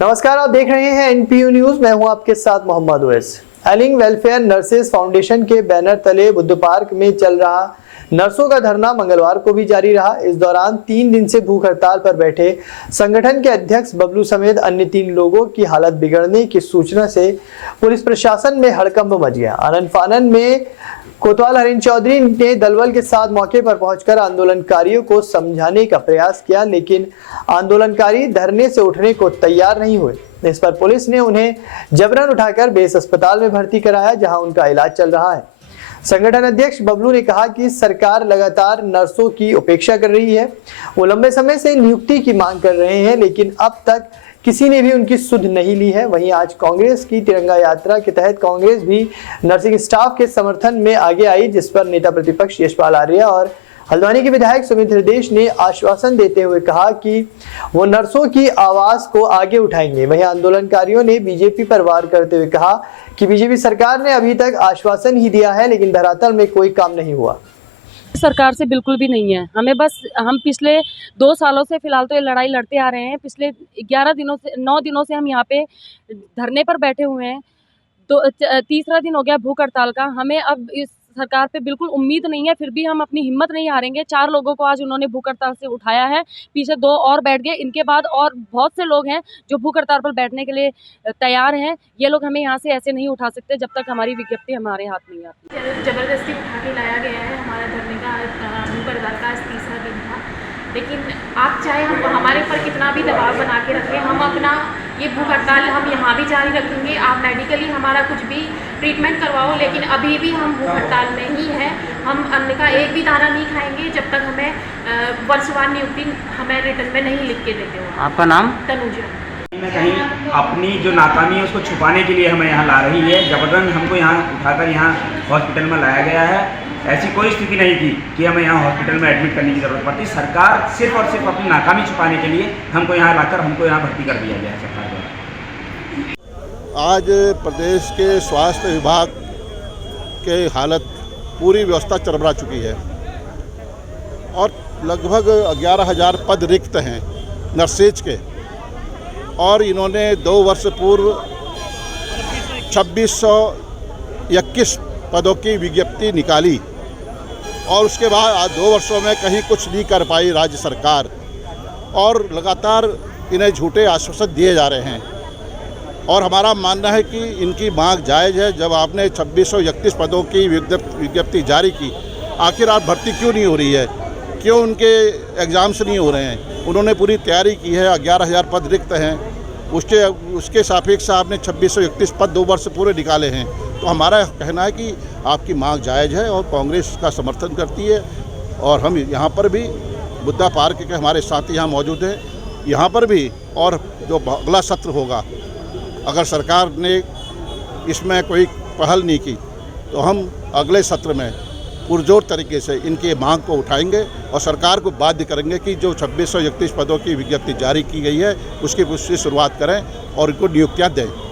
नमस्कार, आप देख रहे हैं एनपीयू न्यूज। मैं हूं आपके साथ मोहम्मद ओवैस। एलिंग वेलफेयर नर्सेस फाउंडेशन के बैनर तले बुद्ध पार्क में चल रहा नर्सों का धरना मंगलवार को भी जारी रहा। इस दौरान 3 दिन से भूख हड़ताल पर बैठे संगठन के अध्यक्ष बबलू समेत अन्य 3 लोगों की हालत बिगड़ने की सूचना से पुलिस प्रशासन में हड़कंप मच गया। आनन फानन में कोतवाल हरीश चौधरी ने दलबल के साथ मौके पर पहुंचकर आंदोलनकारियों को समझाने का प्रयास किया, लेकिन आंदोलनकारी धरने से उठने को तैयार नहीं हुए। इस पर पुलिस ने उन्हें जबरन उठाकर बेस अस्पताल में भर्ती कराया, जहां उनका इलाज चल रहा है। संगठन अध्यक्ष बबलू ने कहा कि सरकार लगातार नर्सों की उपेक्षा कर रही है। वो लंबे समय से नियुक्ति की मांग कर रहे हैं, लेकिन अब तक किसी ने भी उनकी सुध नहीं ली है। वहीं आज कांग्रेस की तिरंगा यात्रा के तहत कांग्रेस भी नर्सिंग स्टाफ के समर्थन में आगे आई, जिस पर नेता प्रतिपक्ष यशपाल आर्य और हल्द्वानी के विधायक सुमित हृदयेश ने आश्वासन देते हुए कहा कि वो नर्सों की आवाज को आगे उठाएंगे। वहीं आंदोलनकारियों ने बीजेपी पर वार करते हुए कहा कि बीजेपी सरकार ने अभी तक आश्वासन ही दिया है, लेकिन धरातल में कोई काम नहीं हुआ। सरकार से बिल्कुल भी नहीं है। हमें बस हम पिछले 2 सालों से फिलहाल तो ये लड़ाई लड़ते आ रहे हैं। पिछले 9 दिनों से हम यहाँ पे धरने पर बैठे हुए हैं। तो तीसरा दिन हो गया भूख हड़ताल का। हमें अब इस सरकार पे बिल्कुल उम्मीद नहीं है, फिर भी हम अपनी हिम्मत नहीं हारेंगे। 4 लोगों को आज उन्होंने भूख हड़ताल से उठाया है, पीछे 2 और बैठ गए। इनके बाद और बहुत से लोग हैं जो भूख हड़ताल पर बैठने के लिए तैयार हैं। ये लोग हमें यहाँ से ऐसे नहीं उठा सकते जब तक हमारी विज्ञप्ति हमारे हाथ नहीं आती। जबरदस्ती उठा के लाया गया है। हमारा धरने का भूख हड़ताल का आज तीसरा दिन था, लेकिन आप चाहे हम हमारे ऊपर कितना भी दबाव बना के रखें, हम अपना ये भूख हड़ताल हम यहाँ भी जारी रखेंगे। आप मेडिकली हमारा कुछ भी ट्रीटमेंट करवाओ, लेकिन अभी भी हम भूख हड़ताल में ही हैं। हम अन्न का एक भी दाना नहीं खाएंगे जब तक हमें वर्षवार नियुक्ति हमें रिटर्न में नहीं लिख के देते हो। आपका नाम? तनुजा। में कहीं अपनी जो नाकामी है उसको छुपाने के लिए हमें यहाँ ला रही है। जबरदस्त हमको यहाँ उठाकर यहाँ हॉस्पिटल में लाया गया है। ऐसी कोई स्थिति नहीं थी कि हमें यहाँ हॉस्पिटल में एडमिट करने की ज़रूरत पड़ती। सरकार सिर्फ और सिर्फ अपनी नाकामी छुपाने के लिए हमको यहाँ लाकर हमको यहाँ भर्ती कर दिया गया है सरकार द्वारा। आज प्रदेश के स्वास्थ्य विभाग के हालत पूरी व्यवस्था चरमरा चुकी है और लगभग 11,000 पद रिक्त हैं नर्सेज के, और इन्होंने 2 वर्ष पूर्व 2621 पदों की विज्ञप्ति निकाली और उसके बाद आज 2 वर्षों में कहीं कुछ नहीं कर पाई राज्य सरकार, और लगातार इन्हें झूठे आश्वासन दिए जा रहे हैं। और हमारा मानना है कि इनकी मांग जायज़ है। जब आपने 2631 पदों की विज्ञप्ति जारी की, आखिर आप भर्ती क्यों नहीं हो रही है? क्यों उनके एग्ज़ाम्स नहीं हो रहे हैं? उन्होंने पूरी तैयारी की है, 11,000 पद रिक्त हैं, उसके सापेक्ष आपने 2631 पद 2 वर्ष पूरे निकाले हैं। तो हमारा कहना है कि आपकी मांग जायज़ है और कांग्रेस का समर्थन करती है। और हम यहाँ पर भी बुद्धा पार्क के हमारे साथी यहाँ मौजूद हैं, यहाँ पर भी, और जो अगला सत्र होगा, अगर सरकार ने इसमें कोई पहल नहीं की तो हम अगले सत्र में पुरजोर तरीके से इनके मांग को उठाएंगे और सरकार को बाध्य करेंगे कि जो 2631 पदों की विज्ञप्ति जारी की गई है उसकी शुरुआत करें और इनको नियुक्तियाँ दें।